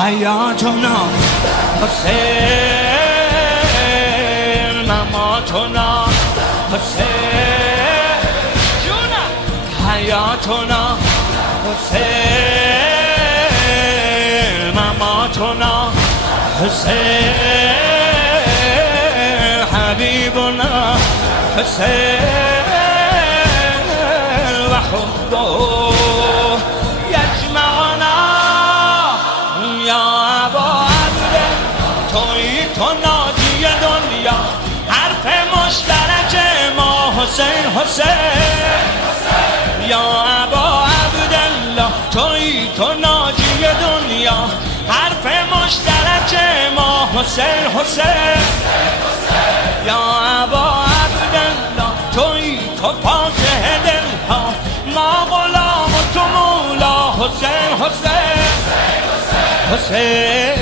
حیاتنا حسین مماتنا حسین جونم حیاتنا حسین مماتنا حسین حبیبنا حسین و حبه یجمعنا یا ابا عبده تویی تو ناجی دنیا حرف مشترک ما حسین حسین یا ابا عبدالله تویی تو ناجی دنیا حرف مشترک ما حسین حسین یا ابا عبدالله تویی تو فاتح دلها ما غلام و تو مولا حسین حسین حسین